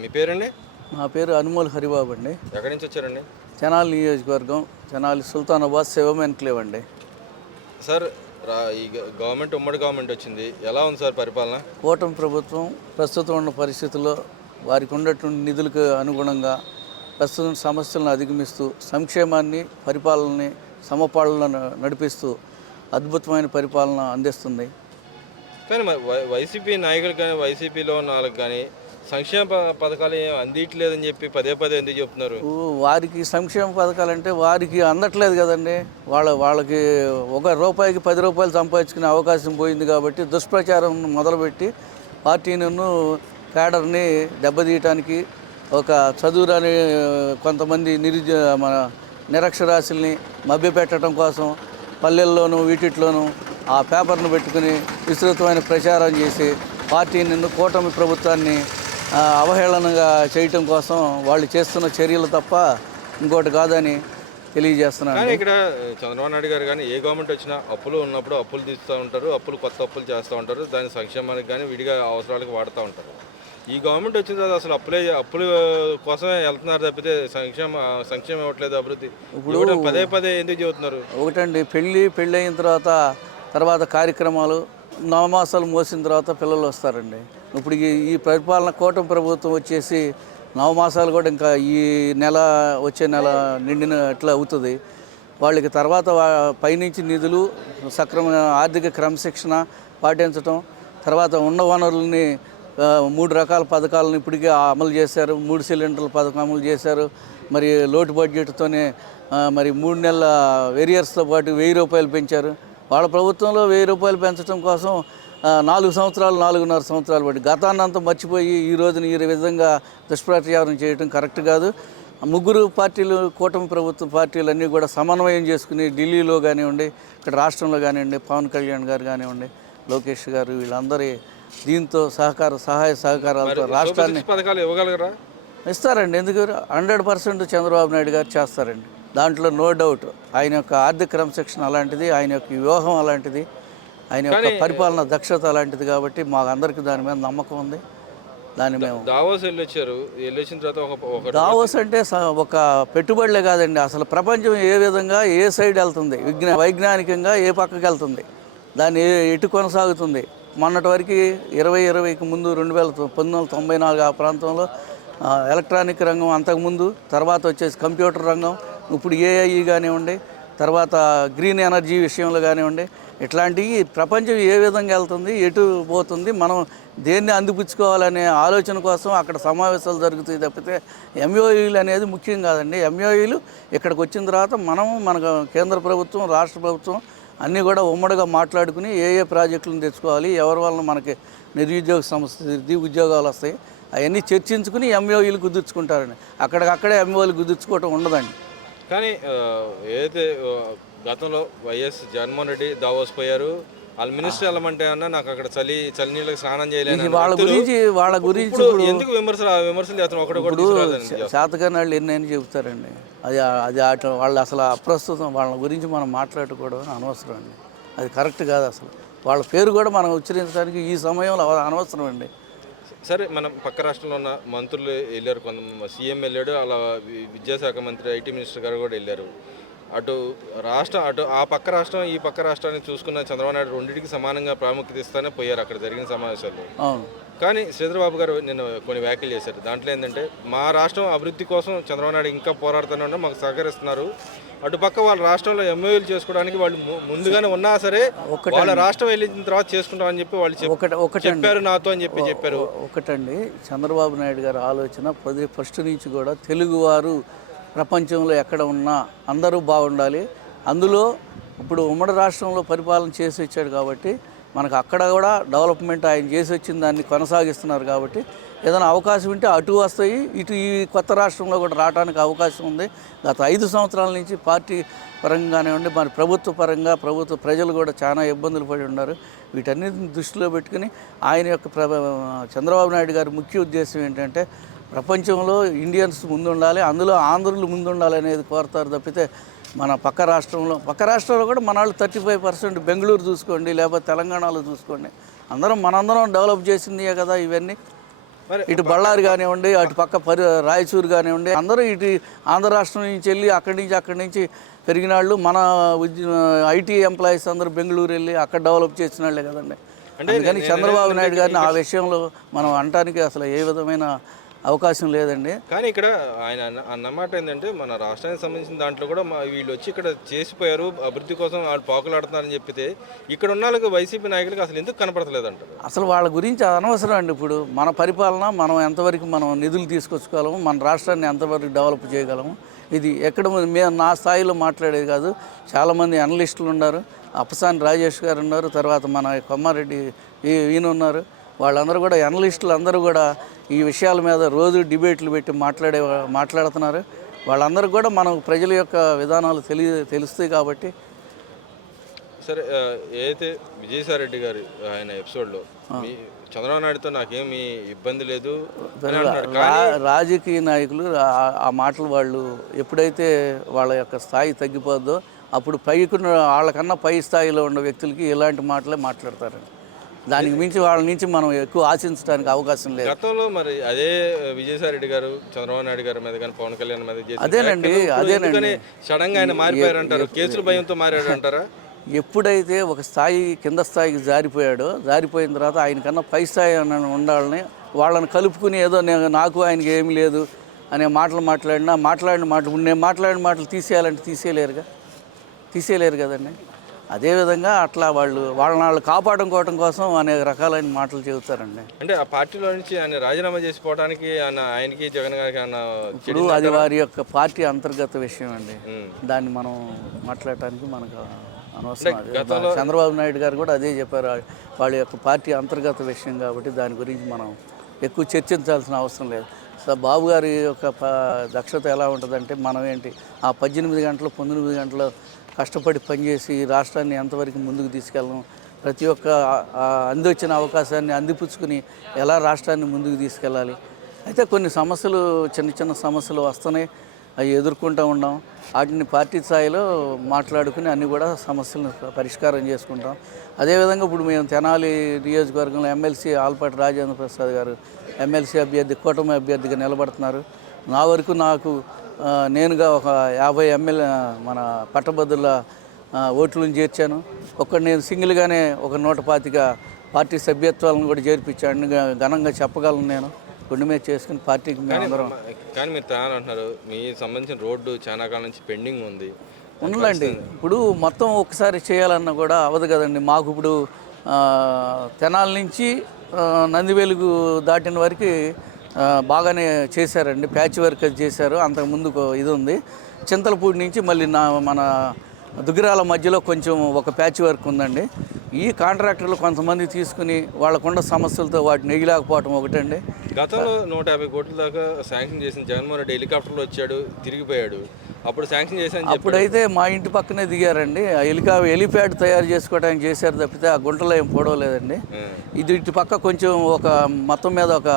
మీ పేరండి? నా పేరు అనుమోల్ హరిబాబు అండి. ఎక్కడి నుంచి వచ్చారండి? తెనాలి నియోజకవర్గం, తెనాలి సుల్తానాబాద్ శివం ఎన్క్లేవ్ అండి. సార్ గవర్నమెంట్ ఉమ్మడి గవర్నమెంట్ వచ్చింది. ఎలా ఉంది సార్ పరిపాలన? కూటమి ప్రభుత్వం ప్రస్తుతం ఉన్న పరిస్థితుల్లో వారికి ఉన్నటువంటి నిధులకు అనుగుణంగా ప్రస్తుతం సమస్యలను అధిగమిస్తూ సంక్షేమాన్ని పరిపాలనని సమపాలన నడిపిస్తూ అద్భుతమైన పరిపాలన అందిస్తుంది. కానీ వైసీపీ నాయకులు కానీ వైసీపీలో ఉన్న వాళ్ళకి కానీ సంక్షేమ పథకాలు ఏం అందియట్లేదని చెప్పి పదే పదే ఎందుకు చెప్తున్నారు? వారికి సంక్షేమ పథకాలు అంటే వారికి అందట్లేదు కదండి. వాళ్ళకి రూపాయికి 10 రూపాయలు సంపాదించుకునే అవకాశం పోయింది కాబట్టి దుష్ప్రచారం మొదలుపెట్టి పార్టీను కేడర్ని దెబ్బతీయటానికి ఒక చదువురాని కొంతమంది మన నిరక్షరాస్యుల్ని మభ్యపెట్టడం కోసం పల్లెల్లోనూ వీటిట్లోనూ ఆ పేపర్ను పెట్టుకుని విస్తృతమైన ప్రచారం చేసి పార్టీని కూటమి ప్రభుత్వాన్ని అవహేళనగా చేయటం కోసం వాళ్ళు చేస్తున్న చర్యలు తప్ప ఇంకోటి కాదని తెలియజేస్తున్నాను. కానీ ఇక్కడ చంద్రబాబు నాయుడు గారు కానీ ఏ గవర్నమెంట్ వచ్చినా అప్పులు ఉన్నప్పుడు అప్పులు తీస్తూ ఉంటారు, కొత్త అప్పులు చేస్తూ ఉంటారు, దాని సంక్షేమానికి కానీ విడిగా అవసరాలకు వాడుతూ ఉంటారు. ఈ గవర్నమెంట్ వచ్చిన తర్వాత అసలు అప్పుల కోసమే వెళ్తున్నారు తప్పితే సంక్షేమం ఇవ్వట్లేదు, అభివృద్ధి ఇప్పుడు పదే పదే ఎందుకు చెబుతున్నారు? ఒకటండి, పెళ్ళి అయిన తర్వాత కార్యక్రమాలు నవమాసాలు మోసిన తర్వాత పిల్లలు వస్తారండి. ఇప్పుడు ఈ పరిపాలన కూటమి ప్రభుత్వం వచ్చేసి నవమాసాలు కూడా ఇంకా వచ్చే నెల నిండిన ఎట్లా అవుతుంది. వాళ్ళకి తర్వాత పైనుంచి నిధులు సక్రమ ఆర్థిక క్రమశిక్షణ పాటించడం, తర్వాత ఉన్న వనరుల్ని 3 రకాల పథకాలను ఇప్పటికే అమలు చేశారు. 3 సిలిండర్ల పథకం అమలు చేశారు. మరి లోటు బడ్జెట్తోనే మరి 3 నెలల వేరియర్స్తో పాటు 1000 రూపాయలు పెంచారు. వాళ్ళ ప్రభుత్వంలో 1000 రూపాయలు పెంచడం కోసం 4 సంవత్సరాలు 4.5 సంవత్సరాలు పట్టి గతాన్నంతా మర్చిపోయి ఈ రోజున ఈ విధంగా దుష్ప్రచారం చేయడం కరెక్ట్ కాదు. 3 పార్టీలు కూటమి ప్రభుత్వ పార్టీలన్నీ కూడా సమన్వయం చేసుకుని ఢిల్లీలో కానివ్వండి, ఇక్కడ రాష్ట్రంలో కానివ్వండి, పవన్ కళ్యాణ్ గారు కానివ్వండి, లోకేష్ గారు వీళ్ళందరి దీంతో సహాయ సహకారాలతో రాష్ట్రాన్ని పథకాలు ఇవ్వగలరా? ఇస్తారండి. ఎందుకు 100% చంద్రబాబు నాయుడు గారు చేస్తారండి. దాంట్లో నో డౌట్. ఆయన యొక్క ఆర్థిక క్రమశిక్షణ అలాంటిది, ఆయన యొక్క వ్యూహం అలాంటిది, ఆయన యొక్క పరిపాలన దక్షత అలాంటిది కాబట్టి మాకు అందరికీ దాని మీద నమ్మకం ఉంది. దాన్ని మేము దావోస్ వెళ్ళొచ్చిన తర్వాత దావోస్ అంటే ఒక పెట్టుబడులే కాదండి, అసలు ప్రపంచం ఏ విధంగా ఏ సైడ్ వెళ్తుంది, వైజ్ఞానికంగా ఏ పక్కకి వెళ్తుంది, దాన్ని ఎటు కొనసాగుతుంది. మొన్నటి వరకు 2020కి ముందు 1994 ఆ ప్రాంతంలో ఎలక్ట్రానిక్ రంగం, అంతకుముందు తర్వాత వచ్చేసి కంప్యూటర్ రంగం, ఇప్పుడు ఏఐ కానివ్వండి, తర్వాత గ్రీన్ ఎనర్జీ విషయంలో కానివ్వండి, ఇట్లాంటివి ప్రపంచం ఏ విధంగా వెళ్తుంది, ఎటు పోతుంది, మనం దేన్ని అందిపుచ్చుకోవాలనే ఆలోచన కోసం అక్కడ సమావేశాలు జరుగుతాయి తప్పితే ఎంఓయూలు అనేది ముఖ్యం కాదండి. ఎంఓయూలు ఇక్కడికి వచ్చిన తర్వాత మన కేంద్ర ప్రభుత్వం, రాష్ట్ర ప్రభుత్వం అన్నీ కూడా ఉమ్మడిగా మాట్లాడుకుని ఏ ప్రాజెక్టులను తెచ్చుకోవాలి, ఎవరి వలన మనకి నిరుద్యోగ సమస్య ఉద్యోగాలు వస్తాయి, అవన్నీ చర్చించుకుని ఎంఓయూలు కుదుర్చుకుంటారండి. అక్కడికక్కడే ఎంఓయూలు కుదుర్చుకోవటం ఉండదండి. కానీ ఏదైతే గతంలో వైఎస్ జగన్మోహన్ రెడ్డి దావోస్ పోయారు, వాళ్ళ మినిస్టర్ వెళ్ళమంటే అన్న నాకు అక్కడ చలి నీళ్ళకి స్నానం చేయలేదు. వాళ్ళ గురించి ఎందుకు విమర్శలు చేస్తున్నారు? ఒకటి శాతగాని వాళ్ళు ఎన్నైనా చెబుతారండి. అది వాళ్ళు అసలు అప్రస్తుతం. వాళ్ళ గురించి మనం మాట్లాడుకోవడం అనవసరం అండి. అది కరెక్ట్ కాదు. అసలు వాళ్ళ పేరు కూడా మనం ఉచ్చరించడానికి ఈ సమయంలో అనవసరం అండి. సరే, మనం పక్క రాష్ట్రంలో ఉన్న మంత్రులు వెళ్ళారు, సీఎం వెళ్ళాడు, అలా విద్యాశాఖ మంత్రి, ఐటీ మినిస్టర్ గారు కూడా వెళ్ళారు. అటు ఆ పక్క రాష్ట్రం ఈ పక్క రాష్ట్రాన్ని చూసుకున్న చంద్రబాబు నాయుడు రెండింటికి సమానంగా ప్రాముఖ్యత ఇస్తానే పోయారు అక్కడ జరిగిన సమావేశాల్లో. కానీ శ్రీధరబాబు గారు నిన్న కొన్ని వ్యాఖ్యలు చేశారు. దాంట్లో ఏంటంటే, మా రాష్ట్రం అభివృద్ధి కోసం చంద్రబాబు నాయుడు ఇంకా పోరాడుతూనే ఉన్నారు, మాకు సహకరిస్తున్నారు. అటుపక్క వాళ్ళ రాష్ట్రంలో ఎంఓయూలు చేసుకోవడానికి వాళ్ళు ముందుగానే ఉన్నా సరే వాళ్ళ రాష్ట్రం వెళ్ళిన తర్వాత చేసుకుంటామని చెప్పి వాళ్ళు చెప్పారు నాతో అని చెప్పారు. ఒకటండి, చంద్రబాబు నాయుడు గారి ఆలోచన ఫస్ట్ నుంచి కూడా తెలుగువారు ప్రపంచంలో ఎక్కడ ఉన్నా అందరూ బాగుండాలి. అందులో ఇప్పుడు ఉమ్మడి రాష్ట్రంలో పరిపాలన చేసి వచ్చాడు కాబట్టి మనకు అక్కడ కూడా డెవలప్మెంట్ ఆయన చేసి వచ్చిన దాన్ని కొనసాగిస్తున్నారు కాబట్టి ఏదైనా అవకాశం ఉంటే అటు వస్తాయి, ఇటు ఈ కొత్త రాష్ట్రంలో కూడా రావడానికి అవకాశం ఉంది. గత 5 సంవత్సరాల నుంచి పార్టీ పరంగానే ఉండి మరి ప్రభుత్వ పరంగా ప్రజలు కూడా చాలా ఇబ్బందులు పడి ఉన్నారు. వీటన్నిటిని దృష్టిలో పెట్టుకుని ఆయన యొక్క చంద్రబాబు నాయుడు గారి ముఖ్య ఉద్దేశం ఏంటంటే ప్రపంచంలో ఇండియన్స్ ముందుండాలి, అందులో ఆంధ్రులు ముందుండాలి అనేది కోరుతారు తప్పితే మన పక్క రాష్ట్రంలో కూడా మన వాళ్ళు 35% బెంగళూరు చూసుకోండి, లేకపోతే తెలంగాణలో చూసుకోండి, మనందరం డెవలప్ చేసిందే కదా ఇవన్నీ. మరి ఇటు బళ్ళారి కానివ్వండి, అటు పక్క రాయచూరు కానివ్వండి, అందరూ ఇటు ఆంధ్ర రాష్ట్రం నుంచి వెళ్ళి అక్కడి నుంచి పెరిగిన వాళ్ళు. మన ఐటీ ఎంప్లాయీస్ అందరూ బెంగళూరు వెళ్ళి అక్కడ డెవలప్ చేసిన వాళ్ళే కదండి. అందుకని చంద్రబాబు నాయుడు గారిని ఆ విషయంలో మనం అనటానికి అసలు ఏ విధమైన అవకాశం లేదండి. కానీ ఇక్కడ ఆయన అన్నమాట ఏంటంటే, మన రాష్ట్రానికి సంబంధించిన దాంట్లో కూడా వీళ్ళు వచ్చి ఇక్కడ చేసిపోయారు, అభివృద్ధి కోసం వాళ్ళు పాకులాడుతున్నారని చెప్పితే ఇక్కడ ఉన్న వాళ్ళకి వైసీపీ నాయకులకు అసలు ఎందుకు కనపడతలేదు అంటారు. అసలు వాళ్ళ గురించి అనవసరం అండి. ఇప్పుడు మన పరిపాలన మనం ఎంతవరకు మనం నిధులు తీసుకొచ్చుకోగలము, మన రాష్ట్రాన్ని ఎంతవరకు డెవలప్ చేయగలము, ఇది ఎక్కడ మేము నా స్థాయిలో మాట్లాడేది కాదు. చాలామంది అనలిస్టులు ఉన్నారు, అప్పసాని రాజేష్ గారు ఉన్నారు, తర్వాత మన కొమ్మారెడ్డి ఈయన ఉన్నారు. వాళ్ళందరూ కూడా అనలిస్టులు అందరూ కూడా ఈ విషయాల మీద రోజు డిబేట్లు పెట్టి మాట్లాడుతున్నారు. వాళ్ళందరూ కూడా మనం ప్రజల యొక్క విధానాలు తెలుస్తాయి కాబట్టి. సరే, ఏదైతే విజయసాయిరెడ్డి గారు ఆయన ఎపిసోడ్లో మీ చంద్రబాబు నాయుడుతో నాకేమీ ఇబ్బంది లేదు అని అంటున్నాడు. రాజకీయ నాయకులు ఆ మాటలు వాళ్ళు ఎప్పుడైతే వాళ్ళ యొక్క స్థాయి తగ్గిపోద్దో అప్పుడు వాళ్ళకన్నా పై స్థాయిలో ఉన్న వ్యక్తులకి ఇలాంటి మాటలే మాట్లాడతారండి. దానికి మించి వాళ్ళ నుంచి మనం ఎక్కువ ఆశించడానికి అవకాశం లేదు. గతంలో మరి అదే విజయసాయిరెడ్డి గారు చంద్రబాబు నాయుడు గారి మీద కానీ పవన్ కళ్యాణ్ మీద అదేనండి సడన్ గా ఆయన మారిపోయారంటారు, కేసుల భయంతో మారాడంటారా? ఎప్పుడైతే ఒక స్థాయి కింద స్థాయికి జారిపోయిన తర్వాత ఆయనకన్నా పై స్థాయి ఉండాలని వాళ్ళని కలుపుకుని ఏదో నాకు ఆయనకి ఏమీ లేదు అనే మాటలు మాట్లాడిన మాటలు నేను మాట్లాడిన మాటలు తీసేయాలంటే తీసేయలేరు కదండి. అదేవిధంగా అట్లా వాళ్ళని కాపాడుకోవడం కోసం అనేక రకాలైన మాటలు చెబుతారండి. అంటే ఆ పార్టీలో నుంచి ఆయన రాజీనామా చేసిపోవడానికి ఆయనకి జగన్ గారికి ఇప్పుడు అది వారి యొక్క పార్టీ అంతర్గత విషయం అండి. దాన్ని మనం మాట్లాడటానికి మనకు అనవసరం. చంద్రబాబు నాయుడు గారు కూడా అదే చెప్పారు, వాళ్ళ యొక్క పార్టీ అంతర్గత విషయం కాబట్టి దాని గురించి మనం ఎక్కువ చర్చించాల్సిన అవసరం లేదు. బాబు గారి యొక్క దక్షత ఎలా ఉంటుందంటే, మనం ఆ 18 గంటలు 19 గంటలు కష్టపడి పనిచేసి రాష్ట్రాన్ని ఎంతవరకు ముందుకు తీసుకెళ్ళడం, ప్రతి ఒక్క అందివచ్చిన అవకాశాన్ని అందిపుచ్చుకుని ఎలా రాష్ట్రాన్ని ముందుకు తీసుకెళ్ళాలి. అయితే కొన్ని సమస్యలు చిన్న సమస్యలు వస్తున్నాయి, అవి ఎదుర్కొంటూ ఉన్నాం. వాటిని పార్టీ స్థాయిలో మాట్లాడుకుని అన్నీ కూడా సమస్యలను పరిష్కారం చేసుకుంటాం. అదేవిధంగా ఇప్పుడు మేము తెనాలి నియోజకవర్గంలో ఎమ్మెల్సీ ఆల్పాటి రాజేంద్ర ప్రసాద్ గారు ఎమ్మెల్సీ అభ్యర్థి, కూటమి అభ్యర్థిగా నిలబడుతున్నారు. నా వరకు నేనుగా ఒక 50 మన పట్టభద్రుల ఓట్లను చేర్చాను. నేను సింగిల్గానే ఒక 125 పార్టీ సభ్యత్వాలను కూడా చేర్పించాను. ఘనంగా చెప్పగలను. నేను గుండె మీద చేసుకుని పార్టీకి అందరం. కానీ మీరు తాను అంటున్నారు, మీ సంబంధించిన రోడ్డు చాలా కాలం నుంచి పెండింగ్ ఉందండి. ఇప్పుడు మొత్తం ఒకసారి చేయాలన్నా కూడా అవ్వదు కదండి. మాకు ఇప్పుడు తెనాలి నుంచి నందివేలుగు దాటిన వరకు బాగానే చేశారండి, ప్యాచ్ వర్క్ అది చేశారు. అంతకుముందు ఇది ఉంది. చింతలపూడి నుంచి మళ్ళీ మన దుగ్గిరాల మధ్యలో కొంచెం ఒక ప్యాచ్ వర్క్ ఉందండి. ఈ కాంట్రాక్టర్లు కొంతమంది తీసుకుని వాళ్ళకున్న సమస్యలతో వాటిని నెగిలేకపోవటం ఒకటండి. గతంలో 150 కోట్ల దాకా శాంక్షన్ చేసిన జగన్మోహన్ రెడ్డి హెలికాప్టర్లో వచ్చాడు, తిరిగిపోయాడు. అప్పుడు శాంక్షన్ చేశాను. అప్పుడైతే మా ఇంటి పక్కనే దిగారండి. హెలిప్యాడ్ తయారు చేసుకోవడానికి చేశారు తప్పితే ఆ గుంటలో ఏం పోవలేదండి. ఇది ఇటు పక్క కొంచెం ఒక మొత్తం మీద ఒక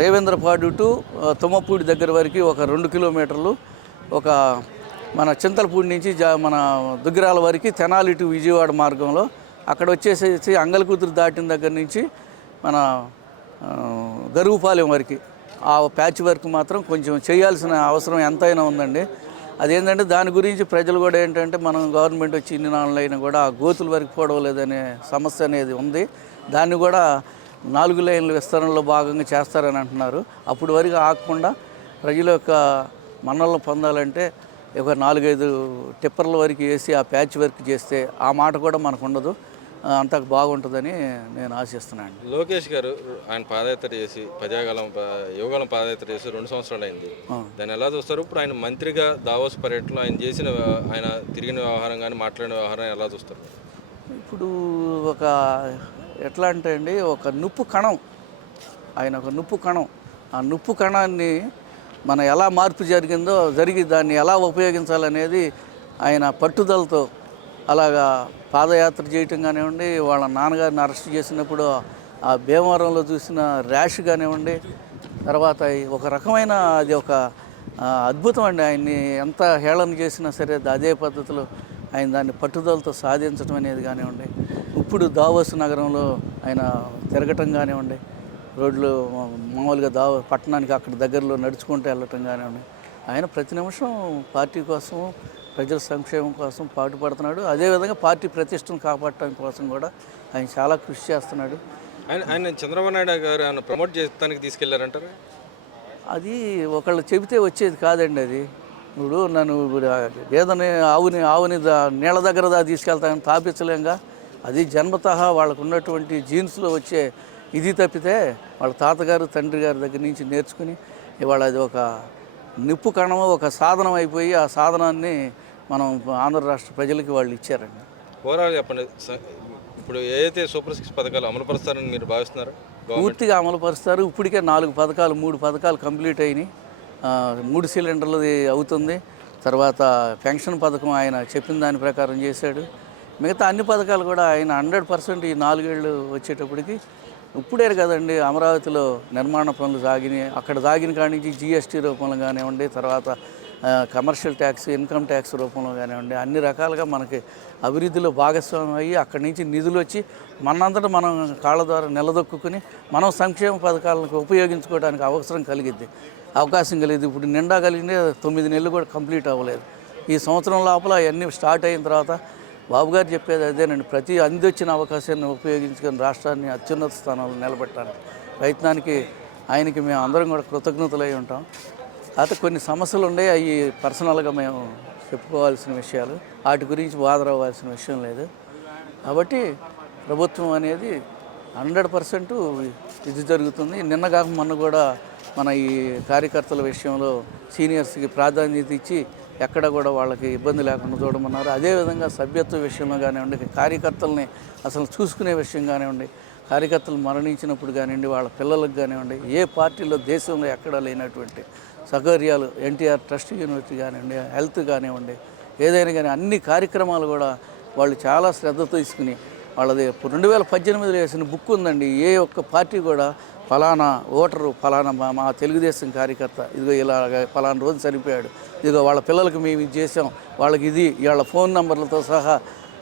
రేవేంద్రపాడు టు తుమ్మపూడి దగ్గర వరకు ఒక 2 కిలోమీటర్లు, ఒక మన చింతలపూడి నుంచి మన దుగ్గిరాల వరకు తెనాలి టు విజయవాడ మార్గంలో, అక్కడ వచ్చేసేసి అంగలకూతురు దాటిన దగ్గర నుంచి మన గరుగుపాలెం వరకు ఆ ప్యాచ్ వర్క్ మాత్రం కొంచెం చేయాల్సిన అవసరం ఎంతైనా ఉందండి. అదేంటంటే దాని గురించి ప్రజలు కూడా ఏంటంటే, మనం గవర్నమెంట్ వచ్చి ఇన్ని నాళ్ళు అయినా కూడా ఆ గోతుల వరకు పోవలేదనే సమస్య అనేది ఉంది. దాన్ని కూడా 4 లైన్ల విస్తరణలో భాగంగా చేస్తారని అంటున్నారు. అప్పుడు వరకు ఆగకుండా ప్రజల యొక్క మన్నలను పొందాలంటే ఒక 4-5 టిప్పర్ల వరకు వేసి ఆ ప్యాచ్ వర్క్ చేస్తే ఆ మాట కూడా మనకు ఉండదు. అంత బాగుంటుందని నేను ఆశిస్తున్నాను. లోకేష్ గారు ఆయన పాదయాత్ర చేసి యువగాలం పాదయాత్ర చేసి 2 సంవత్సరాలు అయింది. దాన్ని ఎలా చూస్తారు? ఇప్పుడు ఆయన మంత్రిగా దావోస్ పర్యటనలో ఆయన తిరిగిన వ్యవహారం కానీ మాట్లాడిన వ్యవహారం ఎలా చూస్తారు? ఇప్పుడు ఎట్లా అంటే అండి, ఒక నుప్పు కణం, ఆయన ఒక నుప్పు కణం. ఆ నుప్పు కణాన్ని మన ఎలా మార్పు జరిగి దాన్ని ఎలా ఉపయోగించాలనేది ఆయన పట్టుదలతో అలాగా పాదయాత్ర చేయటం కానివ్వండి, వాళ్ళ నాన్నగారిని అరెస్ట్ చేసినప్పుడు ఆ భీమవరంలో చూసిన ర్యాష్ కానివ్వండి, తర్వాత ఒక రకమైన అది ఒక అద్భుతం అండి. ఆయన్ని ఎంత హేళన చేసినా సరే అదే పద్ధతిలో ఆయన దాన్ని పట్టుదలతో సాధించడం అనేది కానివ్వండి, ఇప్పుడు దావోస్ నగరంలో ఆయన తిరగటం కానివ్వండి, రోడ్లు మామూలుగా పట్టణానికి అక్కడ దగ్గరలో నడుచుకుంటూ వెళ్ళటం కానివ్వండి. ఆయన ప్రతి నిమిషం పార్టీ కోసం, ప్రజల సంక్షేమం కోసం పాటుపడుతున్నాడు. అదేవిధంగా పార్టీ ప్రతిష్టను కాపాడటం కోసం కూడా ఆయన చాలా కృషి చేస్తున్నాడు. ఆయన చంద్రబాబు నాయుడు గారు ఆయన ప్రమోట్ చేస్తానికి తీసుకెళ్లారంటారా? అది ఒకళ్ళు చెబితే వచ్చేది కాదండి. అది ఇప్పుడు నన్ను గేదెని ఆవుని నీళ్ళ దగ్గర తీసుకెళ్తాను తాపించలేంగా. అది జన్మతః వాళ్ళకు ఉన్నటువంటి జీన్స్లో వచ్చే ఇది తప్పితే వాళ్ళ తాతగారు తండ్రి గారి దగ్గర నుంచి నేర్చుకుని ఇవాళ అది ఒక నిప్పు కణం, ఒక సాధనం అయిపోయి ఆ సాధనాన్ని మనం ఆంధ్ర రాష్ట్ర ప్రజలకి వాళ్ళు ఇచ్చారండి. ఓవరాల్ చెప్పండి, ఇప్పుడు ఏదైతే సూపర్ 6 పథకాలు అమలు పరుస్తారని మీరు భావిస్తున్నారు? పూర్తిగా అమలు పరుస్తారు. ఇప్పటికే 3 పథకాలు కంప్లీట్ అయినాయి. 3 సిలిండర్లది అవుతుంది. తర్వాత పెన్షన్ పథకం ఆయన చెప్పిన దాని ప్రకారం చేశాడు. మిగతా అన్ని పథకాలు కూడా ఆయన 100% ఈ 4 ఏళ్ళు వచ్చేటప్పటికి ఇప్పుడే కదండి అమరావతిలో నిర్మాణ పనులు సాగినాయి. అక్కడ సాగిన కాడి నుంచి జిఎస్టీ రూపంలో కానివ్వండి, తర్వాత కమర్షియల్ ట్యాక్స్, ఇన్కమ్ ట్యాక్స్ రూపంలో కానివ్వండి, అన్ని రకాలుగా మనకి అభివృద్ధిలో భాగస్వామ్యం అయ్యి అక్కడి నుంచి నిధులు వచ్చి మనంతటా మనం కాళ్ళ ద్వారా నిలదొక్కుని మనం సంక్షేమ పథకాలను ఉపయోగించుకోవడానికి అవకాశం కలిగింది. ఇప్పుడు నిండా కలిగిన 9 నెలలు కూడా కంప్లీట్ అవ్వలేదు. ఈ సంవత్సరం లోపల అవన్నీ స్టార్ట్ అయిన తర్వాత బాబు గారు చెప్పేది అదేనండి, ప్రతి అందివచ్చిన అవకాశాన్ని ఉపయోగించుకొని రాష్ట్రాన్ని అత్యున్నత స్థానంలో నిలబెట్టాలని ప్రయత్నానికి ఆయనకి మేము అందరం కూడా కృతజ్ఞతలై ఉంటాం. అయితే కొన్ని సమస్యలు ఉన్నాయి, అవి పర్సనల్గా మేము చెప్పుకోవాల్సిన విషయాలు, వాటి గురించి బాధరవ్వాల్సిన విషయం లేదు. కాబట్టి ప్రభుత్వం అనేది 100% ఇది జరుగుతుంది. నిన్న కాక మొన్న కూడా మన ఈ కార్యకర్తల విషయంలో సీనియర్స్కి ప్రాధాన్యత ఇచ్చి ఎక్కడ కూడా వాళ్ళకి ఇబ్బంది లేకుండా చూడమన్నారు. అదేవిధంగా సభ్యత్వ విషయంలో కానివ్వండి, కార్యకర్తల్ని అసలు చూసుకునే విషయం కానివ్వండి, కార్యకర్తలు మరణించినప్పుడు కానివ్వండి, వాళ్ళ పిల్లలకు కానివ్వండి, ఏ పార్టీలో దేశంలో ఎక్కడా లేనటువంటి సౌకర్యాలు ఎన్టీఆర్ ట్రస్ట్ యూనివర్సిటీ కానివ్వండి, హెల్త్ కానివ్వండి, ఏదైనా కానీ అన్ని కార్యక్రమాలు కూడా వాళ్ళు చాలా శ్రద్ధతో తీసుకుని వాళ్ళది 2018లో వేసిన బుక్ ఉందండి. ఏ ఒక్క పార్టీ కూడా ఫలానా ఓటరు, ఫలానా మా తెలుగుదేశం కార్యకర్త ఇదిగో ఇలాగ ఫలానా రోజు చనిపోయాడు, ఇదిగో వాళ్ళ పిల్లలకి మేము ఇది చేసాం, వాళ్ళకి ఇది వాళ్ళ ఫోన్ నెంబర్లతో సహా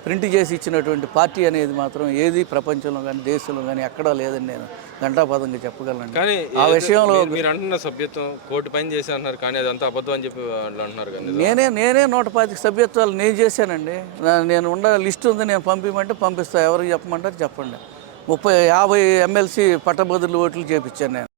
ప్రింట్ చేసి ఇచ్చినటువంటి పార్టీ అనేది మాత్రం ఏది ప్రపంచంలో కానీ దేశంలో కానీ ఎక్కడా లేదని నేను ఘంటాపదంగా చెప్పగలను. కానీ ఆ విషయంలో మీరు అంటున్న సభ్యత్వం కోటి పైన చేసి అంటున్నారు, కానీ అదంతా అబద్ధం అని చెప్పి వాళ్ళు అంటున్నారు. కానీ నేనే 125 సభ్యత్వాలు నేను చేశానండి. నేను లిస్ట్ ఉంది, నేను పంపించమంటే పంపిస్తాను, ఎవరికి చెప్పమంటారు చెప్పండి. 50 ఎమ్మెల్సీ పట్టభద్రుల ఓట్లు చేపించాను నేను.